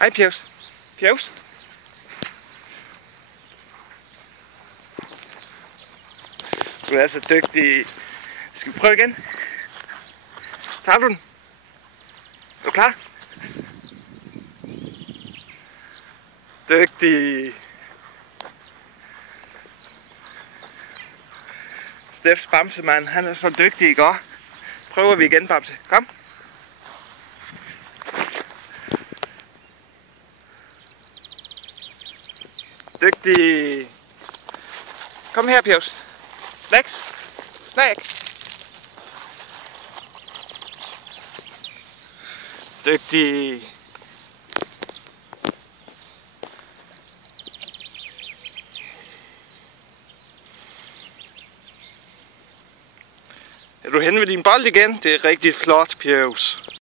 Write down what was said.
Hej Pjevs. Pjevs. Du er så dygtig. Skal vi prøve igen? Tager du den? Er du klar? Dygtig. Steffs bamsemand, han er så dygtig i går. Prøver vi igen, Bamse. Kom. Dygtig. Kom her, Pjevs. Snacks. Snack. Dygtig. Er du henne ved din bold igen? Det er rigtig flot, Pjevs.